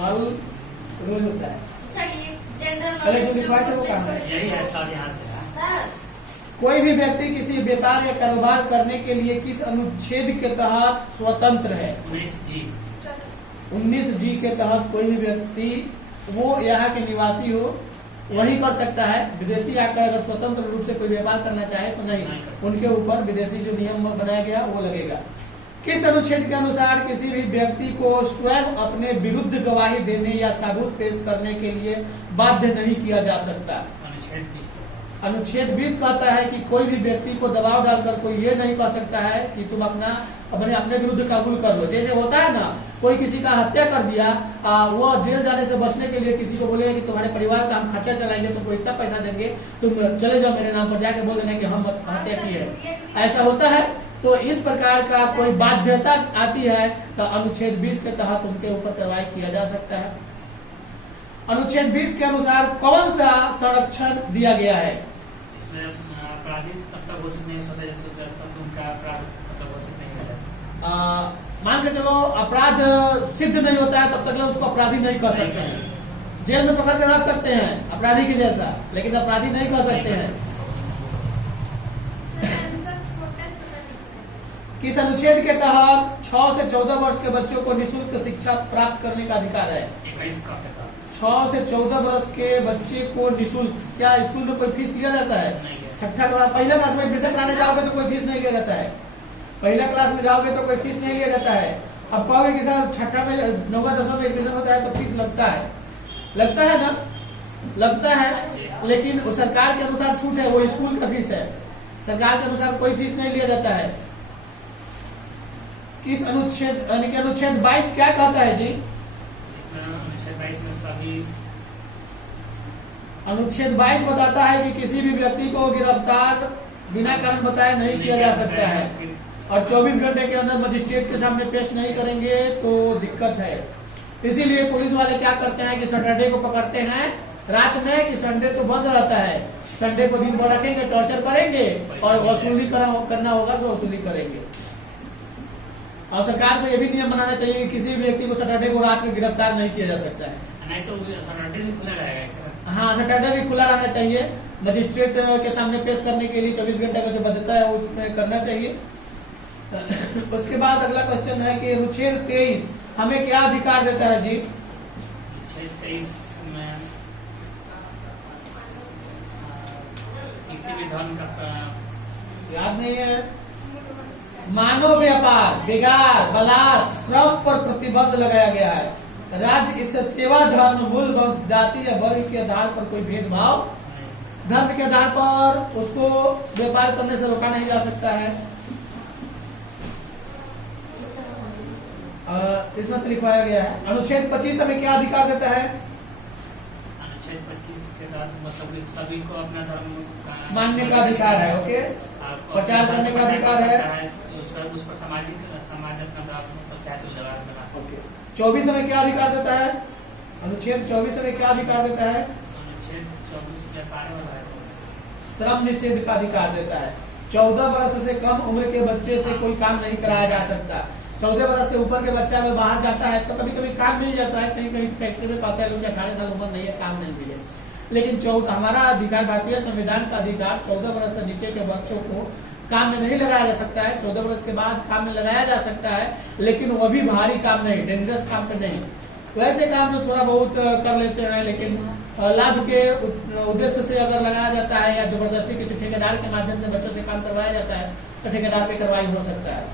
हल रोज होता है। सर ये जनरल पहले जो नॉलेज लिखवाए थे वो काम है। यही है सर, यहाँ से है। सर कोई भी व्यक्ति किसी व्यापार या कारोबार करने के लिए किस अनुच्छेद के तहत स्वतंत्र है? 19G। 19G के तहत कोई भी व्यक्ति, वो यहाँ के निवासी हो, वही कर सकता है। विदेशी आकर अगर स्वतंत्र रूप से कोई व्यापार करना चाहे तो नहीं, नहीं कर सकता। उनके ऊपर विदेशी जो नियम बनाया गया वो लगेगा। किस अनुच्छेद के अनुसार किसी भी व्यक्ति को स्वयं अपने विरुद्ध गवाही देने या सबूत पेश करने के लिए बाध्य नहीं किया जा सकता? अनुच्छेद 20। अनुच्छेद 20 कहता है कि कोई भी व्यक्ति को दबाव डालकर कोई ये नहीं कह सकता है कि तुम अपने विरुद्ध कबूल कर लो। जैसे होता है ना, कोई किसी का हत्या कर दिया, वो जेल जाने से बचने के लिए किसी को बोलेगा कि तुम्हारे परिवार का हम खर्चा चलाएंगे, तुमको इतना पैसा देंगे, तुम चले जाओ मेरे नाम पर, जाके बोल देना कि हम हत्या किए हैं। ऐसा होता है। तो इस प्रकार का कोई बाध्यता आती है तो अनुच्छेद 20 के तहत उनके ऊपर कार्रवाई किया जा सकता है। अनुच्छेद 20 के अनुसार कौन सा संरक्षण दिया गया है? इसमें अपराधी तब तक घोषित नहीं हो सकता जब तक उनका अपराध मतलब घोषित नहीं हो जाता। मान के चलो अपराध सिद्ध नहीं होता है तब तक उसको अपराधी नहीं कह सकते हैं। जेल में पकड़ के रख सकते हैं अपराधी के जैसा, लेकिन अपराधी नहीं कह सकते हैं। किस अनुच्छेद के तहत 6 से 14 वर्ष के बच्चों को निःशुल्क शिक्षा प्राप्त करने का अधिकार है? 21 का कहता 6 से 14 वर्ष के बच्चे को निःशुल्क, क्या स्कूल में कोई फीस लिया जाता है? नहीं है। छठा क्लास, पहला क्लास में एडमिशन कराने जाओगे तो कोई फीस नहीं लिया जाता है। पहला क्लास में जाओगे तो कोई फीस नहीं लिया जाता है। अब कहोगे कि सर छठा में 9वां 10वां में एडमिशन होता है तो फीस लगता है। लगता है ना, लगता है, लेकिन वो सरकार के अनुसार छूट है, वो स्कूल का फीस है। सरकार के अनुसार कोई फीस नहीं लिया जाता है। किस अनुच्छेद यानी कि अनुच्छेद 22 क्या कहता है जी? इसमें अनुच्छेद 22 में सभी अनुच्छेद 22 बताता है कि किसी भी व्यक्ति को गिरफ्तार बिना कारण बताए नहीं किया जा सकता है, और 24 घंटे के अंदर मजिस्ट्रेट के सामने पेश नहीं करेंगे तो दिक्कत है। इसीलिए पुलिस वाले क्या करते हैं कि सैटरडे को पकड़ते हैं रात में, कि संडे तो बंद रहता है, संडे को दिन भर रखेंगे, टॉर्चर करेंगे और वसूली करना होगा तो वसूली करेंगे। और सरकार को यह भी नियम बनाना चाहिए कि किसी भी व्यक्ति को सैटरडे को रात में गिरफ्तार नहीं किया जा सकता है। नहीं तो सैटरडे भी खुला रहेगा इसका। हाँ, सैटरडे भी खुला रहना चाहिए। मजिस्ट्रेट के सामने पेश करने के लिए 24 घंटे का जो बाध्यता है वो उसमें करना चाहिए। उसके बाद अगला क्वेश्चन है कि अनुच्छेद 23 हमें क्या अधिकार देता है जी? अनुच्छेद 23 में किसी भी धर्म का याद नहीं है? मानव व्यापार, बिगाड़, बलात्, श्रम पर प्रतिबंध लगाया गया है। राज्य इससे सेवा, धर्म, मूल, वंश, जाति या वर्ग के आधार पर कोई भेदभाव, धर्म के आधार पर उसको व्यापार करने से रोका नहीं जा सकता है। इसमें से लिखवाया गया है। अनुच्छेद 25 हमें क्या अधिकार देता है? अनुच्छेद 25 के तहत मतलब सभी को अपना धर्म मानने का अधिकार है। ओके, प्रचार करने का अधिकार है। उस पर समाज अपना पंचायत बना सकते। 24 हमें क्या अधिकार देता है? अनुच्छेद 24 हमें क्या अधिकार देता है? अनुच्छेद 24 व्यापार वाला है, श्रम निषेध का अधिकार देता है। 14 वर्ष से कम उम्र के बच्चे से कोई काम नहीं कराया जा सकता। 14 वर्ष से ऊपर के बच्चा में बाहर जाता है तो कभी कभी काम मिल जाता है, कहीं कहीं फैक्ट्री में पाता है लोग 18 साल उम्र नहीं है, काम नहीं मिले। लेकिन हमारा अधिकार, भारतीय संविधान का अधिकार 14 वर्ष से नीचे के बच्चों को काम में नहीं लगाया जा सकता है। 14 वर्ष के बाद काम में लगाया जा सकता है, लेकिन वो भी भारी काम नहीं, डेंजरस काम पे नहीं। वैसे काम जो थोड़ा बहुत कर लेते हैं, लेकिन लाभ के उद्देश्य से अगर लगाया जाता है या जबरदस्ती किसी ठेकेदार के माध्यम से बच्चों से काम करवाया जाता है तो ठेकेदार पे कार्रवाई हो सकता है।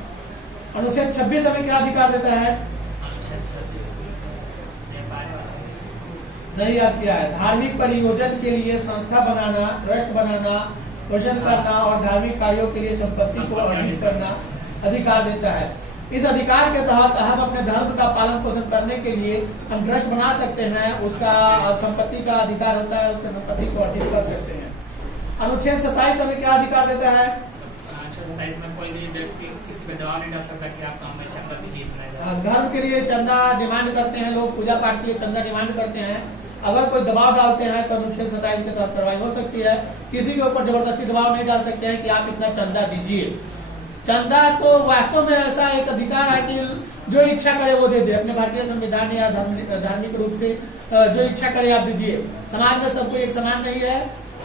अनुच्छेद 26 हमें क्या अधिकार देता है? अनुच्छेद 26 व्यापार वाला नहीं याद किया है। धार्मिक परियोजन के लिए संस्था बनाना, ट्रस्ट बनाना, पोषण करना और धार्मिक कार्यों के लिए संपत्ति को अर्जित करना अधिकार देता है। इस अधिकार के तहत हम अपने धर्म का पालन पोषण करने के लिए हम ट्रस्ट बना सकते हैं, उसका संपत्ति का अधिकार होता है, उसके संपत्ति को अर्जित कर सकते हैं। अनुच्छेद 27 हमें क्या अधिकार देता है? अनुच्छेद 27 में कोई भी व्यक्ति किसी पे दबाव नहीं डाल सकता कि आप हमें चंदा दीजिए। धर्म के लिए चंदा डिमांड करते हैं लोग, पूजा पाठ के लिए चंदा डिमांड करते हैं। अगर कोई दबाव डालते हैं तो अनुच्छेद 27 के तहत कार्रवाई हो सकती है। किसी के ऊपर जबरदस्ती दबाव नहीं डाल सकते हैं कि आप इतना चंदा दीजिए। चंदा तो वास्तव में ऐसा एक अधिकार है कि जो इच्छा करे वो दे दे, अपने भारतीय संविधान या धार्मिक रूप से जो इच्छा करे आप दीजिए। समाज में सबको एक समान नहीं है,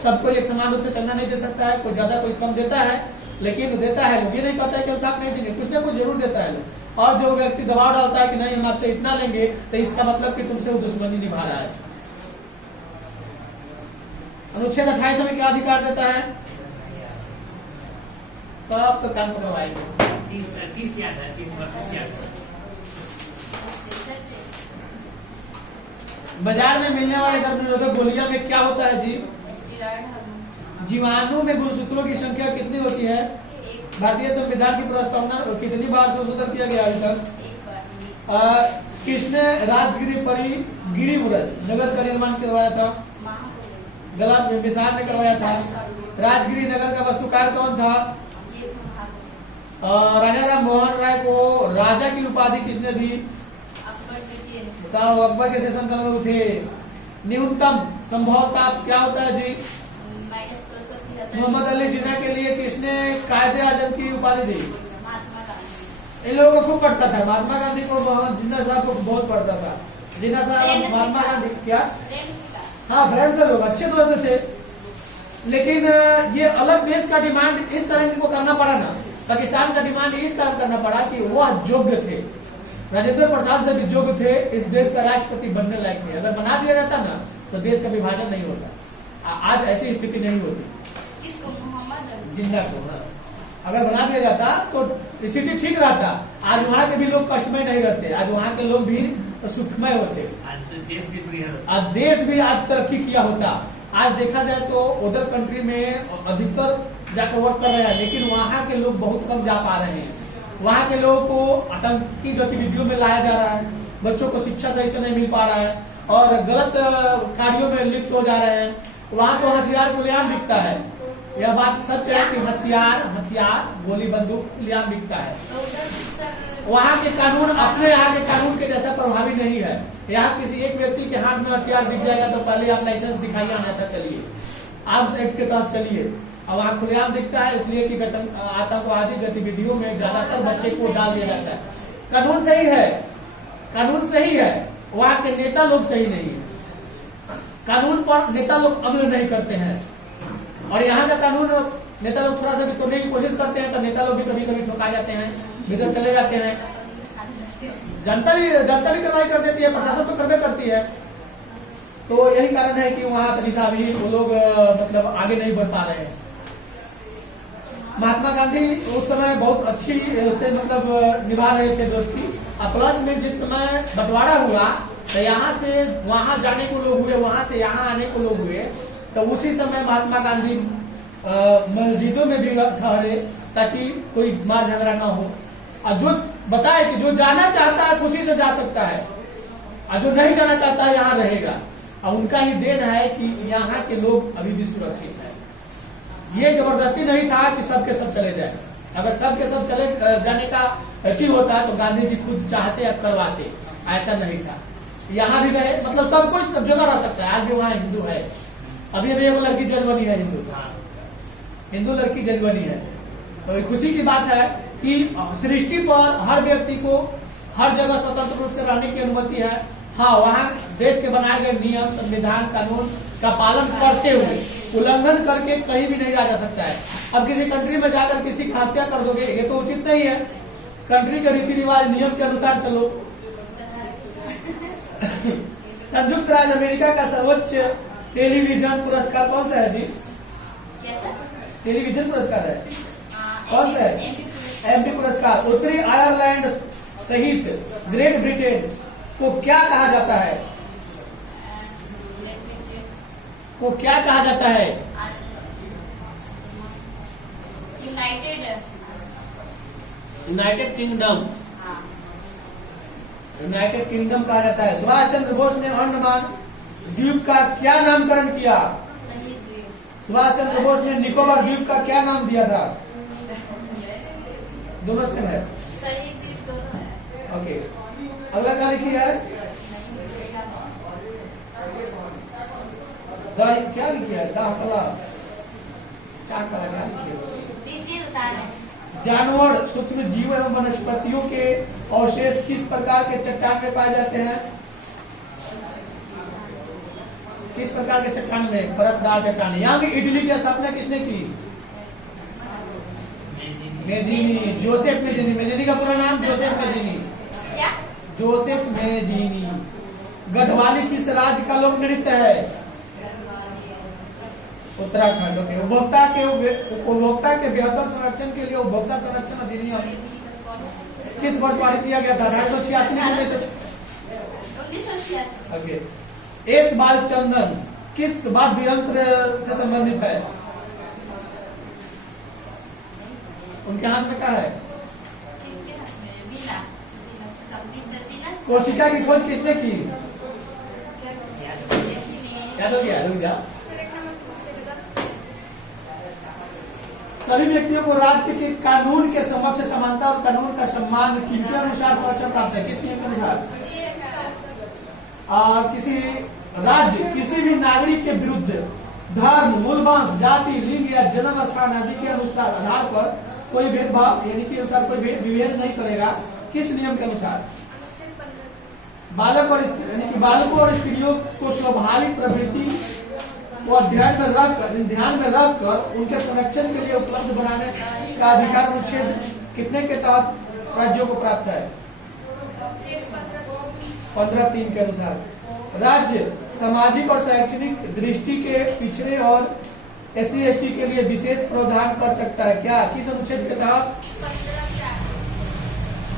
सबको एक समान रूप से चलना नहीं दे सकता है, कोई ज्यादा कोई कम देता है, लेकिन देता है लोग, ये नहीं कहता है कि हम साफ नहीं देंगे, कुछ ना कुछ जरूर देता है लोग। और जो व्यक्ति दबाव डालता है कि नहीं हम आपसे इतना लेंगे, तो इसका मतलब कि तुमसे वो दुश्मनी निभा रहा है। अनुच्छेद 28 में क्या अधिकार देता है? तो आप तो कान पकड़वाएंगे। 30 याद है, 30 याद। बाजार में मिलने वाले गर्भनिरोधक गोलियां में क्या होता है जी? जीवाणु में गुणसूत्रों की संख्या कितनी होती है? भारतीय संविधान की प्रस्तावना कितनी बार संशोधन किया गया अभी तक? किसने राजगिरी परी गिरिव्रत नगर का निर्माण करवाया था? गलत, बिसार ने करवाया था। राजगिरी नगर का वास्तुकार कौन था? राजा राम मोहन राय को राजा की उपाधि किसने दी? बताओ, अकबर के शासनकाल में उठे। न्यूनतम संभव ताप क्या होता है जी? मोहम्मद अली जिन्ना के लिए किसने कायदे आजम की उपाधि दी? इन लोगों को खूब पढ़ता था, महात्मा गांधी को मोहम्मद जिन्ना साहब को बहुत पढ़ता था। जिन्ना साहब महात्मा गांधी क्या, हाँ फ्रेंड थे लोग, अच्छे दोस्त थे, लेकिन ये अलग देश का डिमांड इस तरह इनको करना पड़ा ना, पाकिस्तान का डिमांड इस तरह करना पड़ा कि वह योग्य थे, राजेंद्र प्रसाद से भी योग्य थे, इस देश का राष्ट्रपति बनने लायक थे। अगर बना दिया जाता ना तो देश का विभाजन नहीं होता, आज ऐसी स्थिति नहीं होती। जिन्ना को अगर बना दिया जाता तो स्थिति ठीक रहता, आज वहाँ के भी लोग कष्टमय नहीं रहते, आज वहाँ के लोग भी सुखमय होते, आज देश भी आज तरक्की किया होता। आज देखा जाए तो उधर कंट्री में अधिकतर जाकर वर्क कर रहे हैं, लेकिन वहाँ के लोग बहुत कम जा पा रहे हैं। वहाँ के लोगों को आतंकी गतिविधियों में लाया जा रहा है, बच्चों को शिक्षा सही से नहीं मिल पा रहा है और गलत कार्यों में लिप्त हो जा रहे हैं। वहाँ तो हथियार खुलेआम बिकता है, यह बात सच है कि हथियार गोली बंदूक खुलेआम बिकता है। वहाँ के कानून अपने यहाँ के कानून के जैसा प्रभावी नहीं है। यहाँ किसी एक व्यक्ति के हाथ में हथियार दिख जाएगा तो पहले आप लाइसेंस दिखाइए, अन्यथा चलिए, आर्म्स एक्ट के तहत चलिए। अब वहाँ खुलेआम दिखता है इसलिए कि आतंकवादी गतिविधियों में ज्यादातर बच्चे को डाल दिया जाता है। कानून सही है, कानून सही है, वहाँ के नेता लोग सही नहीं है, कानून पर नेता लोग अमल नहीं करते हैं। और यहाँ का कानून नेता लोग थोड़ा सा भी तोड़ने की कोशिश करते हैं तो नेता लोग भी कभी कभी ठोका जाते हैं, भीतर चले जाते हैं। जनता भी कार्रवाई कर देती है, प्रशासन तो करवे करती है। तो यही कारण है कि वहाँ तनिषा भी वो लोग मतलब आगे नहीं बढ़ पा रहे हैं। महात्मा गांधी उस समय बहुत अच्छी से मतलब निभा रहे थे दोस्ती। प्लस में जिस समय बंटवारा हुआ तो यहाँ से वहाँ जाने को लोग हुए, वहाँ से यहाँ आने को लोग हुए, तो उसी समय महात्मा गांधी मस्जिदों में भी ठहरे ताकि कोई मार झगड़ा ना हो। और जो बताए कि जो जाना चाहता है खुशी से जा सकता है और जो नहीं जाना चाहता है यहाँ रहेगा। और उनका ही देन है कि यहाँ के लोग अभी भी सुरक्षित है। ये जबरदस्ती नहीं था कि सबके सब चले जाए। अगर सबके सब चले जाने का अचीव होता तो गांधी जी खुद चाहते या करवाते, ऐसा नहीं था। यहाँ भी रहे, मतलब सब कुछ सब जगह रह सकता है। आज भी वहाँ हिंदू है, अभी एक लड़की जज बनी है, हिंदू लड़की जज बनी है। तो खुशी की बात है कि सृष्टि पर हर व्यक्ति को हर जगह स्वतंत्र रूप से रहने की अनुमति है। हाँ, वहाँ देश के बनाए गए नियम, संविधान, कानून का पालन करते हुए, उल्लंघन करके कहीं भी नहीं जा सकता है। अब किसी कंट्री में जाकर किसी की हत्या कर दोगे, ये तो उचित नहीं है। कंट्री के रीति रिवाज नियम के अनुसार चलो। संयुक्त राज्य अमेरिका का सर्वोच्च टेलीविजन पुरस्कार कौन सा है जी? टेलीविजन पुरस्कार है, कौन सा है? एम्मी पुरस्कार। उत्तरी आयरलैंड सहित ग्रेट ब्रिटेन को क्या कहा जाता है? यूनाइटेड किंगडम कहा जाता है। सुभाष चंद्र बोस ने अंडमान द्वीप का क्या नामकरण किया? सुभाष चंद्र बोस ने निकोबार द्वीप का क्या नाम दिया था? दोनों सेम है, ओके। अगला क्या लिखी है? क्या लिखी है? क्या लिखी है? जानवर, सूक्ष्म जीव एवं वनस्पतियों के अवशेष किस प्रकार के चट्टान में पाए जाते हैं? किस प्रकार के चट्टान में? परतदार चट्टान। यहाँ की इटली की स्थापना किसने की? मेजीनी, जोसेफ मेजीनी। मेजीनी का पूरा नाम जोसेफ मेजीनी। क्या? जोसेफ मेजीनी। गढ़वाली किस राज्य का लोक नृत्य है? उत्तराखंड। ओके। उपभोक्ता के बेहतर संरक्षण के लिए उपभोक्ता संरक्षण अधिनियम किस वर्ष पारित किया गया था? 1886 1986। ओके। एस बालचंदन किस वाद्य यंत्र से संबंधित है? उनके हाथ में क्या है? कोशिका की खोज किसने की? याद हो गया? रुक जा। सभी व्यक्तियों को राज्य के कानून के समक्ष समानता और कानून का सम्मान किनके अनुसार संरक्षण प्राप्त है? किस नियम के अनुसार? किसी राज्य किसी भी नागरिक के विरुद्ध धर्म, मूलवंश, जाति, लिंग या जन्म स्थान आदि के अनुसार आधार पर कोई भेदभाव यानी कि अनुसार कोई विभेद नहीं करेगा। किस नियम के अनुसार? बालक और यानी कि बालकों और स्त्रियों को स्वाभाविक प्रवृत्ति को ध्यान में रखकर उनके संरक्षण के लिए उपलब्ध बनाने का अधिकार अनुच्छेद कितने के तहत राज्यों को प्राप्त है? 15(3) के अनुसार। राज्य सामाजिक और शैक्षणिक दृष्टि के पिछड़े और SC/ST के लिए विशेष प्रावधान कर सकता है क्या? किस अनुच्छेद के तहत?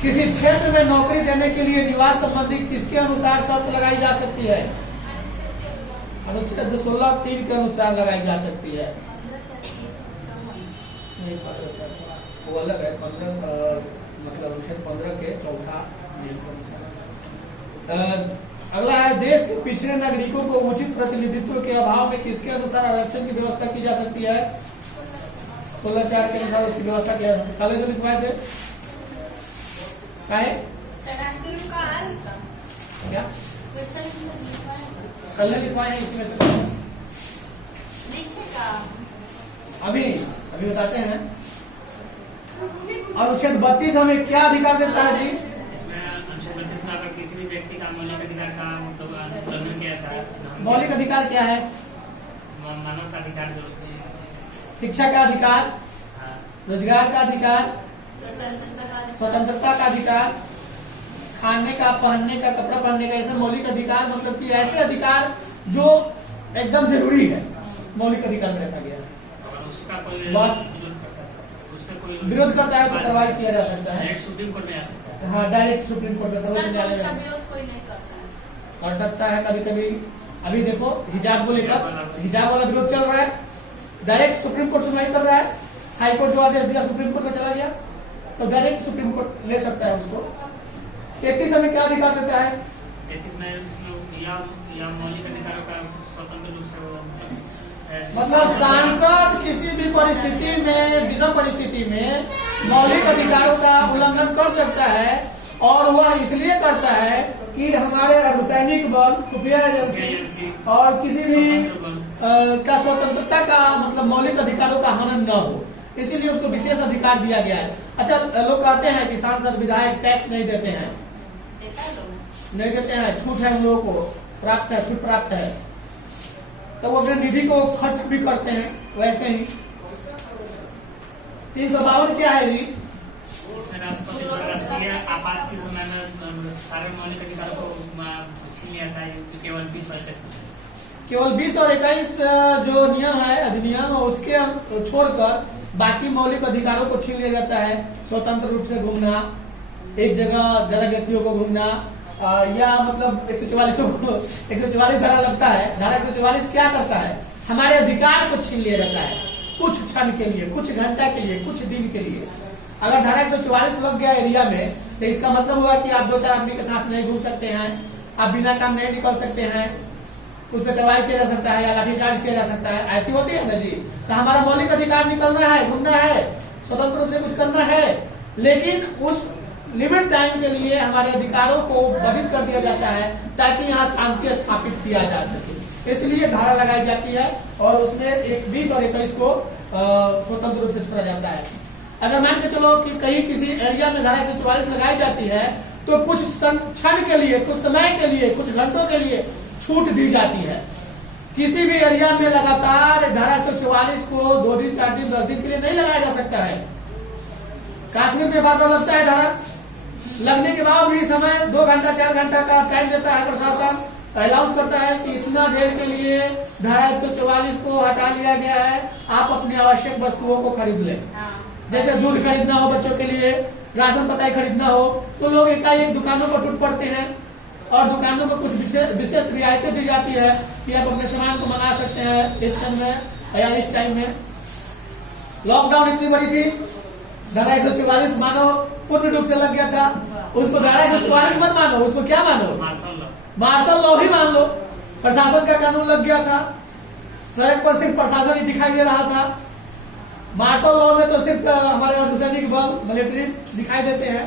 किसी क्षेत्र में नौकरी देने के लिए निवास संबंधी किसके अनुसार शर्त लगाई जा सकती है? अनुच्छेद 16(3) के अनुसार लगाई जा सकती है। वो अलग है। 15 मतलब अनुच्छेद 15 के चौथा नियम के अनुसार। अगला है देश के पिछड़े नागरिकों को उचित प्रतिनिधित्व के अभाव में किसके अनुसार आरक्षण की व्यवस्था की जा सकती है? 16(4) के अनुसार उसकी व्यवस्था किया जाती है। कल जो लिखवाए थे क्या? कल लिखवाए हैं इसमें से अभी बताते हैं। अनुच्छेद 32 हमें क्या अधिकार देता है जी? अगर किसी भी व्यक्ति का मौलिक अधिकार का मतलब उल्लंघन किया था। मौलिक अधिकार क्या है? मानव का अधिकार जो शिक्षा का अधिकार, रोजगार का अधिकार, स्वतंत्रता का अधिकार, खाने का, पहनने का, कपड़ा पहनने का, ऐसे मौलिक अधिकार मतलब कि ऐसे अधिकार जो एकदम जरूरी है मौलिक अधिकार में रखा गया है। और उसका कोई विरोध करता है तो कार्रवाई किया जा सकता है। सुप्रीम कोर्ट में आ सकता है। हाँ, डायरेक्ट सुप्रीम कोर्ट में, सर्वोच्च न्यायालय में कर सकता है। कभी कभी अभी देखो हिजाब को लेकर हिजाब वाला विरोध चल रहा है, डायरेक्ट सुप्रीम कोर्ट सुनवाई कर रहा है। हाई कोर्ट जो आदेश दिया सुप्रीम कोर्ट में चला गया तो डायरेक्ट सुप्रीम कोर्ट ले सकता है उसको। 33 हमें क्या अधिकार देता है? 33 में या मौलिक अधिकारों का स्वतंत्र रूप से मतलब सांसद किसी भी परिस्थिति में, विषम परिस्थिति में मौलिक अधिकारों का उल्लंघन कर सकता है और वह इसलिए करता है कि हमारे अर्धसैनिक बल, खुफिया एजेंसी और किसी भी का स्वतंत्रता का मतलब मौलिक अधिकारों का हनन न हो, इसीलिए उसको विशेष अधिकार दिया गया है। अच्छा, लोग कहते हैं कि सांसद विधायक टैक्स नहीं देते हैं, छूट है उन लोगों को प्राप्त है, छूट प्राप्त है, तो वो अपने निधि को खर्च भी करते हैं। वैसे ही 352 क्या है जी? राष्ट्रपति द्वारा राष्ट्रीय आपात के समय में सारे मौलिक अधिकारों को छीन लिया था। केवल 20 और 21 जो नियम है अधिनियम, उसके छोड़कर बाकी मौलिक अधिकारों को छीन लिया जाता है। स्वतंत्र रूप से घूमना, एक जगह ज्यादा व्यक्तियों को घूमना, या मतलब 144 धारा लगता है। धारा 144 क्या करता है? हमारे अधिकार को छीन लिया जाता है कुछ क्षण के लिए, कुछ घंटा के लिए, कुछ दिन के लिए। अगर धारा 144 लग गया एरिया में तो इसका मतलब हुआ कि आप 2-4 आदमी के साथ नहीं घूम सकते हैं, आप बिना काम नहीं निकल सकते हैं, उस पर कार्रवाई किया जा सकता है या लाठीचार्ज किया जा सकता है। ऐसी होती है ना जी। तो हमारा मौलिक अधिकार निकलना है, घूमना है, स्वतंत्र रूप से कुछ करना है, लेकिन उस लिमिट टाइम के लिए हमारे अधिकारों को बाधित कर दिया जाता है ताकि यहाँ शांति स्थापित किया जा सके। इसलिए धारा लगाई जाती है और उसमें 20 और 21 को स्वतंत्र रूप से छोड़ा जाता है। अगर मान के चलो कि कहीं किसी एरिया में धारा 144 लगाई जाती है तो कुछ क्षण के लिए, कुछ समय के लिए, कुछ घंटों के लिए छूट दी जाती है। किसी भी एरिया में लगातार धारा 144 को 2 दिन, 4 दिन, 10 दिन के लिए नहीं लगाया जा सकता है। कश्मीर में बार बार लगता है धारा, लगने के बाद भी समय 2 घंटा 4 घंटा का टाइम देता है प्रशासन, अनाउंस करता है कि इतना देर के लिए धारा 144 को हटा लिया गया है, आप अपनी आवश्यक वस्तुओं को खरीद लें। जैसे दूध खरीदना हो बच्चों के लिए, राशन पताई खरीदना हो, तो लोग एकाएक दुकानों को टूट पड़ते हैं और दुकानों को कुछ विशेष रियायतें दी जाती है कि आप अपने सामान को मंगा सकते हैं इस क्षण में या इस टाइम में। लॉकडाउन इतनी बड़ी थी, धारा 144 मानो पूर्ण रूप से लग गया था, उसको धारा 144 मत मानो, उसको क्या मानो, मार्शल लॉ ही मान लो। प्रशासन का कानून लग गया था, सड़क पर सिर्फ प्रशासन ही दिखाई दे रहा था। मार्शल लॉ में तो सिर्फ हमारे अर्धसैनिक बल, मिलिट्री दिखाई देते हैं,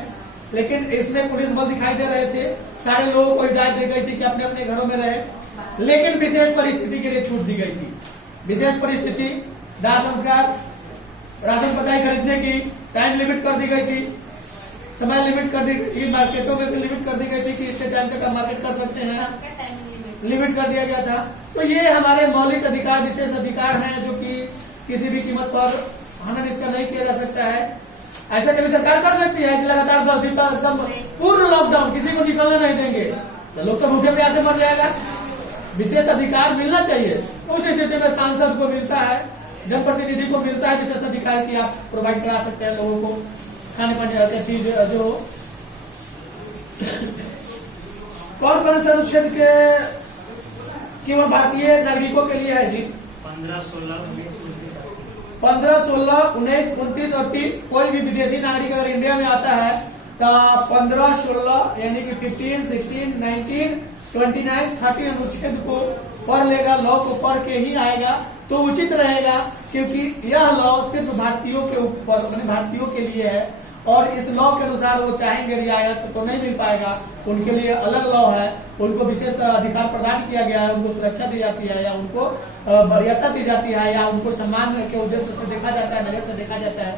लेकिन इसमें पुलिस बल दिखाई दे रहे थे। सारे लोगों को हिदायत दी गई थी कि अपने अपने घरों में रहे, लेकिन विशेष परिस्थिति के लिए छूट दी गई थी। विशेष परिस्थिति, दाह संस्कार, राशन पताई खरीदने की टाइम लिमिट कर दी गई थी, समय लिमिट कर दी गई थी, मार्केटों में भी लिमिट कर दी गई थी कि इतने टाइम तक आप मार्केट कर सकते हैं, लिमिट कर दिया गया था। तो ये हमारे मौलिक अधिकार, विशेष अधिकार हैं जो कि किसी भी कीमत पर हनन इसका नहीं किया जा सकता है। ऐसा कभी सरकार कर सकती है कि लगातार 10 दिन तक एकदम पूर्ण लॉकडाउन, किसी को निकलने नहीं देंगे, तो लोग तो भूखे प्यासे मर जाएगा। विशेष अधिकार मिलना चाहिए, उस स्थिति में सांसद को मिलता है, जनप्रतिनिधि को मिलता है विशेष अधिकार की आप प्रोवाइड करा सकते हैं लोगों को खाने पाने की चीज जो कौन कौन से अनुच्छेद के केवल भारतीय नागरिकों के लिए है जी? 15, 16, 19, 29, 15, 16, 19, 29 और 30। कोई भी विदेशी नागरिक अगर इंडिया में आता है तो 15, 16 यानी कि 15, 16, 19, 29, 30 अनुच्छेद को पढ़ लेगा, लॉ को पढ़ के ही आएगा तो उचित रहेगा, क्योंकि यह लॉ सिर्फ भारतीयों के ऊपर, भारतीयों के लिए है और इस लॉ के अनुसार वो चाहेंगे रियायत तो नहीं मिल पाएगा। उनके लिए अलग लॉ है, उनको विशेष अधिकार प्रदान किया गया है, उनको सुरक्षा दी जाती है या उनको वरीयता दी जाती है या उनको सम्मान के उद्देश्य से देखा जाता है, नजर से देखा जाता है।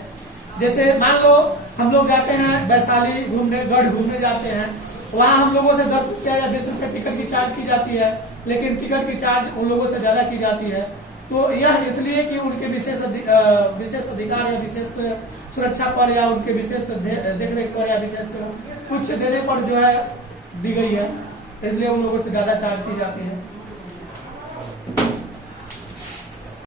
जैसे मान लो हम लोग जाते हैं वैशाली घूमने, गढ़ घूमने जाते हैं, वहाँ हम लोगों से 10 रुपया या 20 रुपये टिकट की चार्ज की जाती है, लेकिन टिकट की चार्ज उन लोगों से ज्यादा की जाती है। तो यह इसलिए कि उनके विशेष अधिकार या विशेष सुरक्षा पर या उनके विशेष देखरेख पर या विशेष कुछ देने पर जो है दी गई है, इसलिए उन लोगों से ज्यादा चार्ज की जाती है।